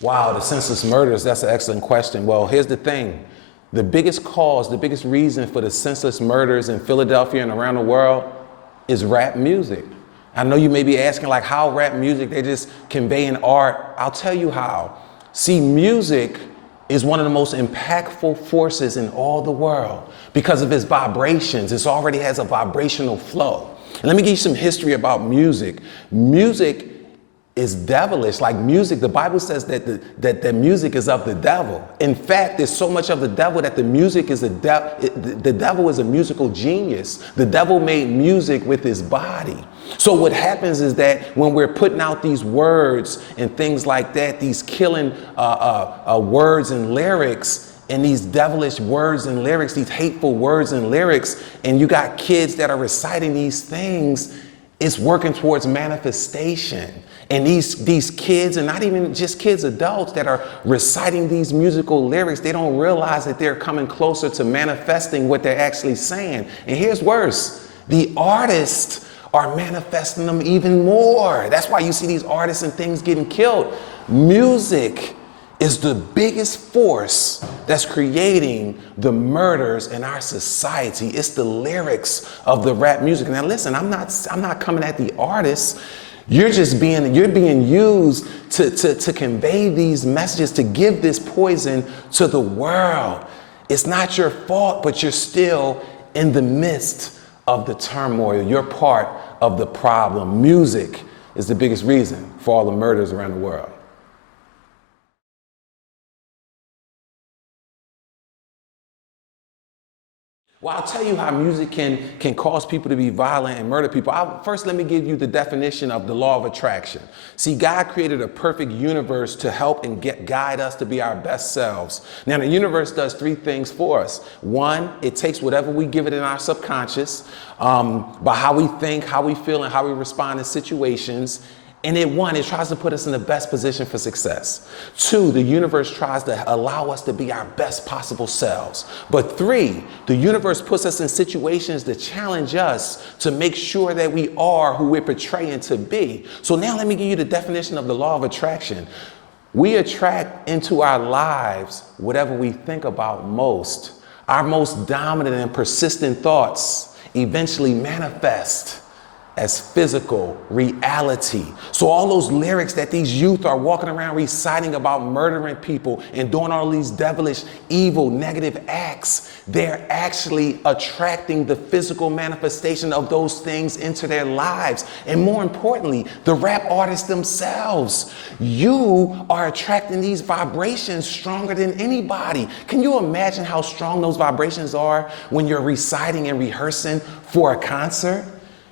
Wow, the senseless murders, that's an excellent question. Well, here's the thing. The biggest cause, the biggest reason for the senseless murders in Philadelphia and around the world is rap music. I know you may be asking, like, how rap music, they just conveying art. I'll tell you how. See, music is one of the most impactful forces in all the world because of its vibrations. It already has a vibrational flow. And let me give you some history about music. Music is devilish. Like music, the Bible says that the music is of the devil. In fact, there's so much of the devil that the music is the devil is a musical genius. The devil made music with his body. So what happens is that when we're putting out these words and things like that, these killing words and lyrics, and these devilish words and lyrics, these hateful words and lyrics, and you got kids that are reciting these things, it's working towards manifestation. And these kids, and not even just kids, adults that are reciting these musical lyrics, they don't realize that they're coming closer to manifesting what they're actually saying. And here's worse, the artists are manifesting them even more. That's why you see these artists and things getting killed. Music is the biggest force that's creating the murders in our society. It's the lyrics of the rap music. Now listen, I'm not coming at the artists. You're being used to convey these messages, to give this poison to the world. It's not your fault, but you're still in the midst of the turmoil. You're part of the problem. Music is the biggest reason for all the murders around the world. Well, I'll tell you how music can cause people to be violent and murder people. First, let me give you the definition of the law of attraction. See, God created a perfect universe to help and guide us to be our best selves. Now, the universe does three things for us. One, it takes whatever we give it in our subconscious, by how we think, how we feel, and how we respond in situations. And it tries to put us in the best position for success. Two, the universe tries to allow us to be our best possible selves. But three, the universe puts us in situations that challenge us to make sure that we are who we're portraying to be. So now let me give you the definition of the law of attraction. We attract into our lives whatever we think about most. Our most dominant and persistent thoughts eventually manifest as physical reality. So all those lyrics that these youth are walking around reciting about murdering people and doing all these devilish, evil, negative acts, they're actually attracting the physical manifestation of those things into their lives. And more importantly, the rap artists themselves. You are attracting these vibrations stronger than anybody. Can you imagine how strong those vibrations are when you're reciting and rehearsing for a concert?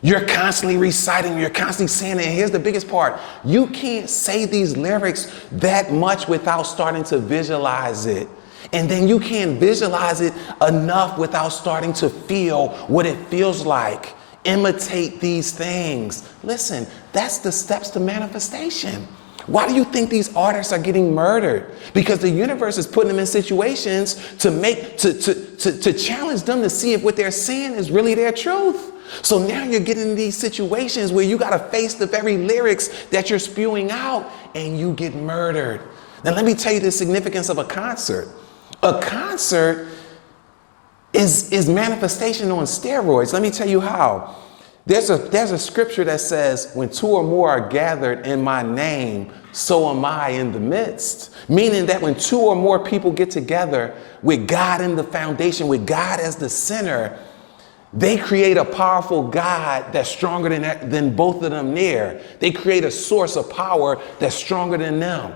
You're constantly reciting, you're constantly saying it. And here's the biggest part. You can't say these lyrics that much without starting to visualize it. And then you can't visualize it enough without starting to feel what it feels like. Imitate these things. Listen, that's the steps to manifestation. Why do you think these artists are getting murdered? Because the universe is putting them in situations to challenge them to see if what they're saying is really their truth. So now you're getting in these situations where you got to face the very lyrics that you're spewing out and you get murdered. Now let me tell you the significance of a concert. A concert is manifestation on steroids. Let me tell you how. There's a scripture that says, when two or more are gathered in my name, so am I in the midst. Meaning that when two or more people get together with God in the foundation, with God as the center, they create a powerful God that's stronger than both of them there. They create a source of power that's stronger than them.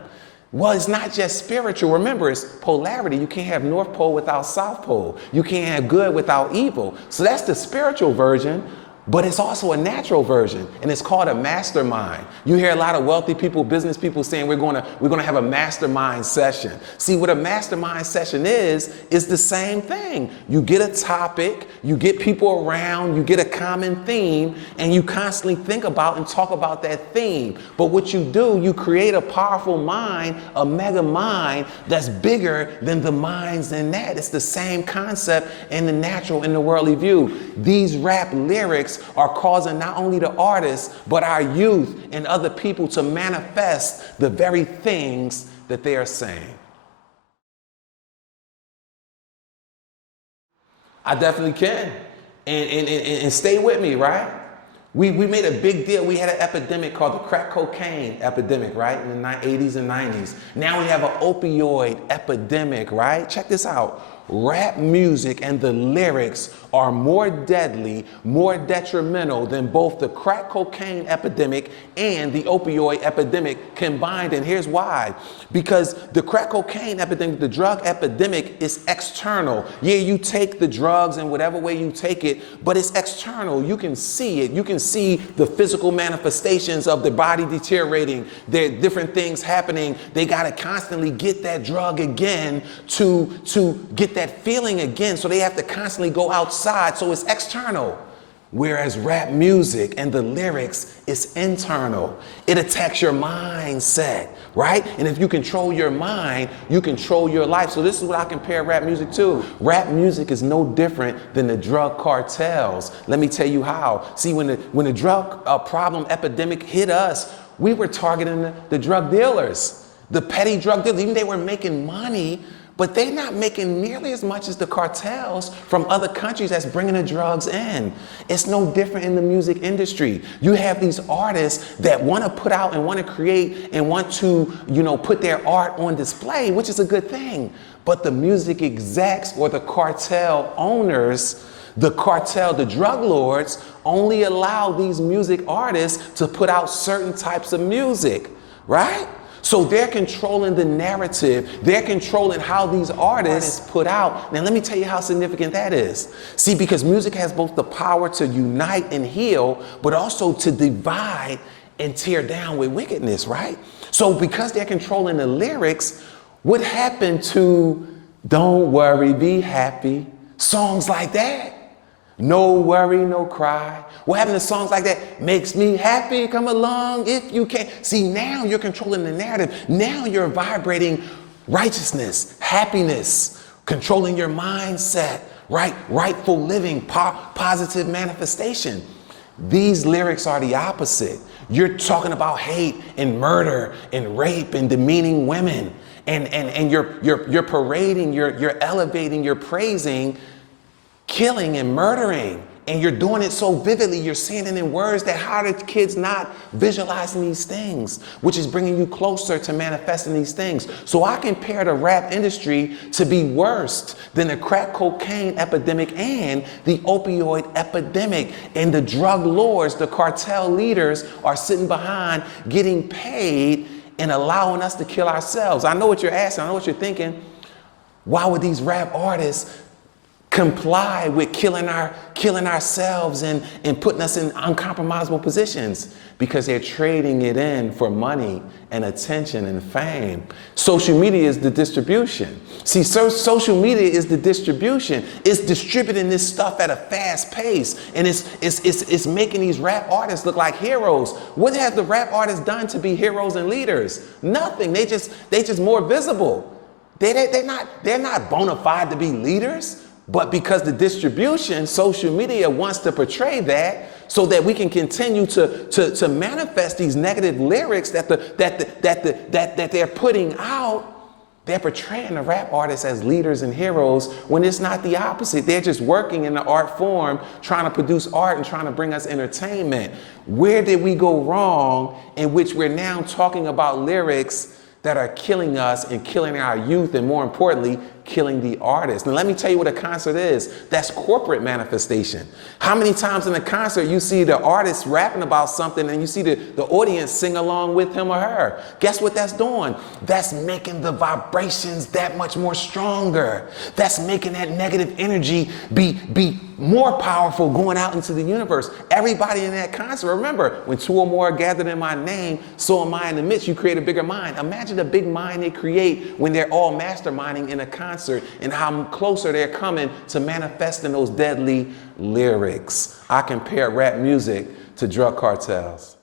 Well, it's not just spiritual. Remember, it's polarity. You can't have North Pole without South Pole. You can't have good without evil. So that's the spiritual version. But it's also a natural version, and it's called a mastermind. You hear a lot of wealthy people, business people saying we're going to have a mastermind session. See, what a mastermind session is the same thing. You get a topic, you get people around, you get a common theme, and you constantly think about and talk about that theme. But what you do, you create a powerful mind, a mega mind that's bigger than the minds in that. It's the same concept in the natural, in the worldly view. These rap lyrics are causing not only the artists, but our youth and other people to manifest the very things that they are saying. I definitely can. And stay with me, right? We made a big deal. We had an epidemic called the crack cocaine epidemic, right? In the 80s and 90s. Now we have an opioid epidemic, right? Check this out. Rap music and the lyrics are more deadly, more detrimental than both the crack cocaine epidemic and the opioid epidemic combined. And here's why. Because the crack cocaine epidemic, the drug epidemic, is external. Yeah, you take the drugs in whatever way you take it, but it's external. You can see it. You can see the physical manifestations of the body deteriorating. There are different things happening. They got to constantly get that drug again to get that feeling again. So they have to constantly go outside. So it's external. Whereas rap music and the lyrics is internal. It attacks your mindset, right? And if you control your mind, you control your life. So this is what I compare rap music to. Rap music is no different than the drug cartels. Let me tell you how. See, when the drug problem epidemic hit us, we were targeting the drug dealers, the petty drug dealers. Even they were making money, but they're not making nearly as much as the cartels from other countries that's bringing the drugs in. It's no different in the music industry. You have these artists that want to put out and want to create and want to, put their art on display, which is a good thing. But the music execs or the cartel owners, the drug lords, only allow these music artists to put out certain types of music, right? So they're controlling the narrative. They're controlling how these artists put out. Now, let me tell you how significant that is. See, because music has both the power to unite and heal, but also to divide and tear down with wickedness, right? So because they're controlling the lyrics, what happened to Don't Worry, Be Happy? Songs like that. No worry, no cry. What happened to songs like that? Makes me happy, come along if you can. See, now you're controlling the narrative. Now you're vibrating righteousness, happiness, controlling your mindset, right? Rightful living, positive manifestation. These lyrics are the opposite. You're talking about hate and murder and rape and demeaning women. And you're parading, you're elevating, you're praising killing and murdering, and you're doing it so vividly. You're saying it in words that how do kids not visualizing these things, which is bringing you closer to manifesting these things. So I compare the rap industry to be worse than the crack cocaine epidemic and the opioid epidemic. And the drug lords, the cartel leaders, are sitting behind getting paid and allowing us to kill ourselves. I know what you're asking. I know what you're thinking. Why would these rap artists comply with killing ourselves and putting us in uncompromisable positions? Because they're trading it in for money and attention and fame. Social media is the distribution. See, social media is the distribution. It's distributing this stuff at a fast pace, and it's making these rap artists look like heroes. What have the rap artists done to be heroes and leaders? Nothing. They just more visible. They're not bona fide to be leaders. But because the distribution, social media wants to portray that so that we can continue to manifest these negative lyrics that they're putting out, they're portraying the rap artists as leaders and heroes when it's not the opposite. They're just working in the art form, trying to produce art and trying to bring us entertainment. Where did we go wrong in which we're now talking about lyrics that are killing us and killing our youth, and more importantly, killing the artist? And let me tell you what a concert is. That's corporate manifestation. How many times in a concert you see the artist rapping about something and you see the audience sing along with him or her? Guess what that's doing? That's making the vibrations that much more stronger. That's making that negative energy be more powerful going out into the universe. Everybody in that concert, remember, when two or more are gathered in my name, so am I in the midst. You create a bigger mind. Imagine the big mind they create when they're all masterminding in a concert, and how closer they're coming to manifesting those deadly lyrics. I compare rap music to drug cartels.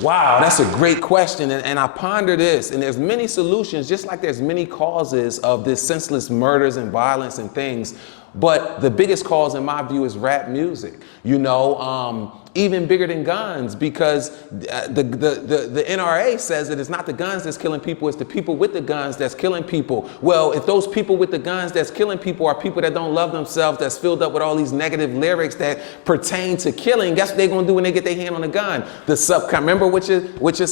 Wow, that's a great question, and I ponder this, and there's many solutions, just like there's many causes of this senseless murders and violence and things. But the biggest cause in my view is rap music. You know, even bigger than guns, because the NRA says that it's not the guns that's killing people, it's the people with the guns that's killing people. Well, if those people with the guns that's killing people are people that don't love themselves, that's filled up with all these negative lyrics that pertain to killing, guess what they're gonna do when they get their hand on a gun? Remember what your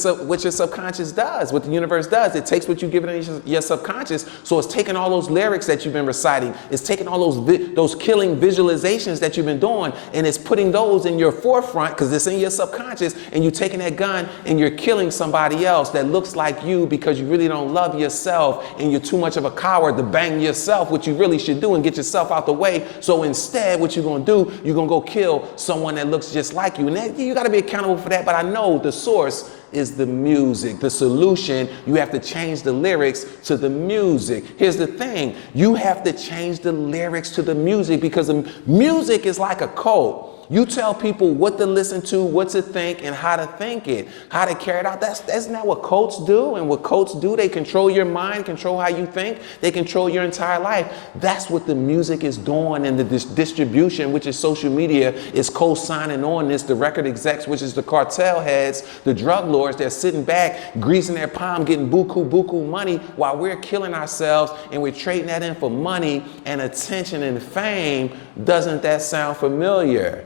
subconscious does, what the universe does. It takes what you give it in your subconscious, so it's taking all those lyrics that you've been reciting, it's taking all those killing visualizations that you've been doing, and it's putting those in your forefront, because it's in your subconscious, and you're taking that gun and you're killing somebody else that looks like you because you really don't love yourself and you're too much of a coward to bang yourself, what you really should do, and get yourself out the way. So instead, what you're going to do, you're going to go kill someone that looks just like you. And that, you got to be accountable for that. But I know the source is the music. The solution, you have to change the lyrics to the music. Here's the thing, you have to change the lyrics to the music, because the music is like a code. You tell people what to listen to, what to think, and how to think it, how to carry it out. That's not what cults do. And what cults do, they control your mind, control how you think, they control your entire life. That's what the music is doing, and the distribution, which is social media, is co-signing on this. The record execs, which is the cartel heads, the drug lords, they're sitting back, greasing their palm, getting buku money, while we're killing ourselves and we're trading that in for money and attention and fame. Doesn't that sound familiar?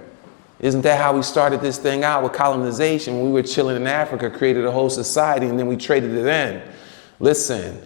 Isn't that how we started this thing out with colonization? When we were chilling in Africa, created a whole society, and then we traded it in. Listen,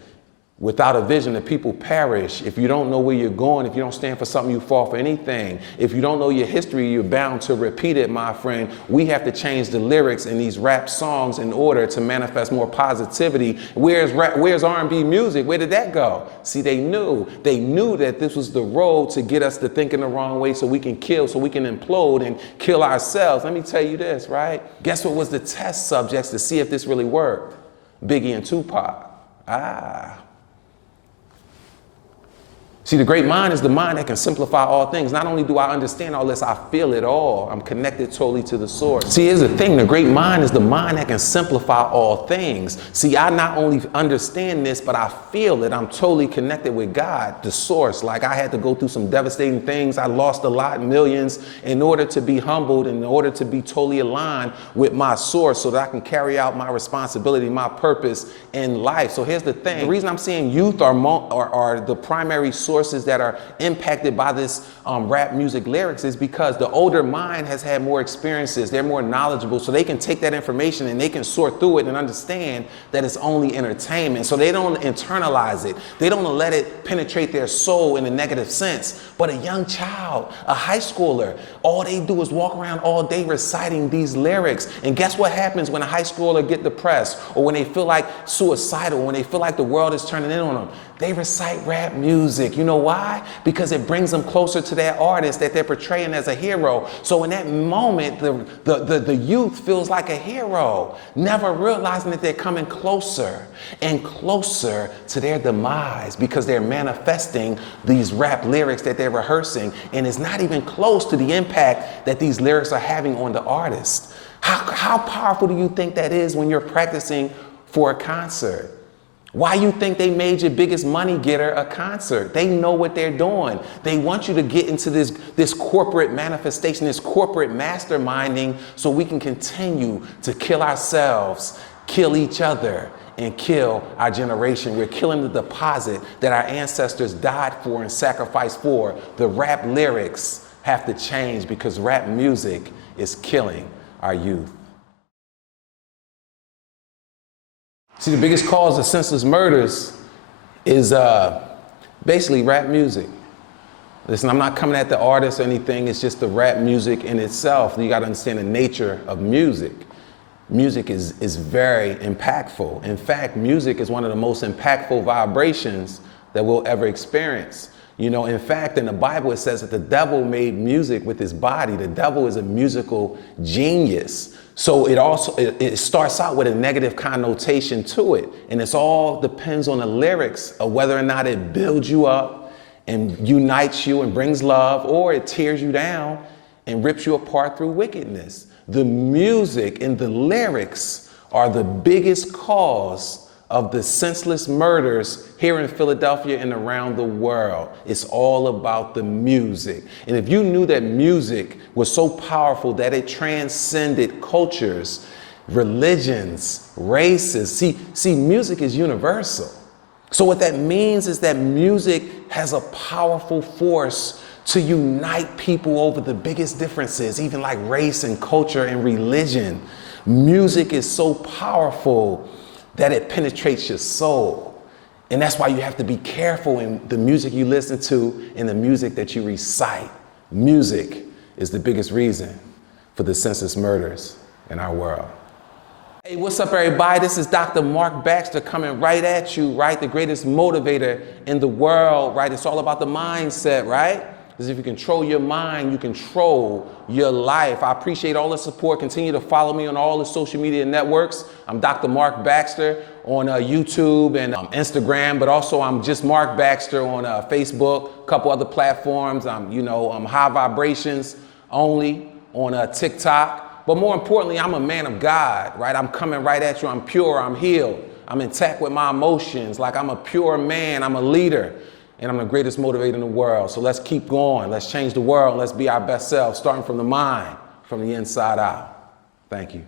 without a vision, the people perish. If you don't know where you're going, if you don't stand for something, you fall for anything. If you don't know your history, you're bound to repeat it, my friend. We have to change the lyrics in these rap songs in order to manifest more positivity. Where's R&B music? Where did that go? See, they knew that this was the road to get us to thinking the wrong way, so we can kill, so we can implode and kill ourselves. Let me tell you this, right? Guess what was the test subjects to see if this really worked? Biggie and Tupac. See, the great mind is the mind that can simplify all things. Not only do I understand all this, I feel it all. I'm connected totally to the source. See, here's the thing. The great mind is the mind that can simplify all things. See, I not only understand this, but I feel it. I'm totally connected with God, the source. Like, I had to go through some devastating things. I lost a lot, millions, in order to be humbled, in order to be totally aligned with my source, so that I can carry out my responsibility, my purpose in life. So here's the thing. The reason I'm saying youth are the primary sources that are impacted by this rap music lyrics is because the older mind has had more experiences. They're more knowledgeable, so they can take that information and they can sort through it and understand that it's only entertainment. So they don't internalize it. They don't let it penetrate their soul in a negative sense. But a young child, a high schooler, all they do is walk around all day reciting these lyrics. And guess what happens when a high schooler get depressed, or when they feel like suicidal, when they feel like the world is turning in on them? They recite rap music. You know why? Because it brings them closer to that artist that they're portraying as a hero. So in that moment, the youth feels like a hero, never realizing that they're coming closer and closer to their demise, because they're manifesting these rap lyrics that they're rehearsing, and it's not even close to the impact that these lyrics are having on the artist. How powerful do you think that is when you're practicing for a concert? Why you think they made your biggest money getter a concert? They know what they're doing. They want you to get into this corporate manifestation, this corporate masterminding, so we can continue to kill ourselves, kill each other, and kill our generation. We're killing the deposit that our ancestors died for and sacrificed for. The rap lyrics have to change, because rap music is killing our youth. See, the biggest cause of senseless murders is basically rap music. Listen, I'm not coming at the artist or anything. It's just the rap music in itself. You got to understand the nature of music. Music is very impactful. In fact, music is one of the most impactful vibrations that we'll ever experience. You know, in fact, in the Bible, it says that the devil made music with his body. The devil is a musical genius. So it starts out with a negative connotation to it. And it's all depends on the lyrics of whether or not it builds you up and unites you and brings love, or it tears you down and rips you apart through wickedness. The music and the lyrics are the biggest cause of the senseless murders here in Philadelphia and around the world. It's all about the music. And if you knew that music was so powerful that it transcended cultures, religions, races, see, music is universal. So what that means is that music has a powerful force to unite people over the biggest differences, even like race and culture and religion. Music is so powerful that it penetrates your soul. And that's why you have to be careful in the music you listen to and the music that you recite. Music is the biggest reason for the senseless murders in our world. Hey, what's up, everybody? This is Dr. Mark Baxter coming right at you, right? The greatest motivator in the world, right? It's all about the mindset, right? Because if you control your mind, you control your life. I appreciate all the support. Continue to follow me on all the social media networks. I'm Dr. Mark Baxter on YouTube and Instagram, but also I'm just Mark Baxter on Facebook, a couple other platforms. I'm High Vibrations only on TikTok. But more importantly, I'm a man of God, right? I'm coming right at you. I'm pure. I'm healed. I'm intact with my emotions. Like I'm a pure man. I'm a leader. And I'm the greatest motivator in the world. So let's keep going. Let's change the world. Let's be our best selves, starting from the mind, from the inside out. Thank you.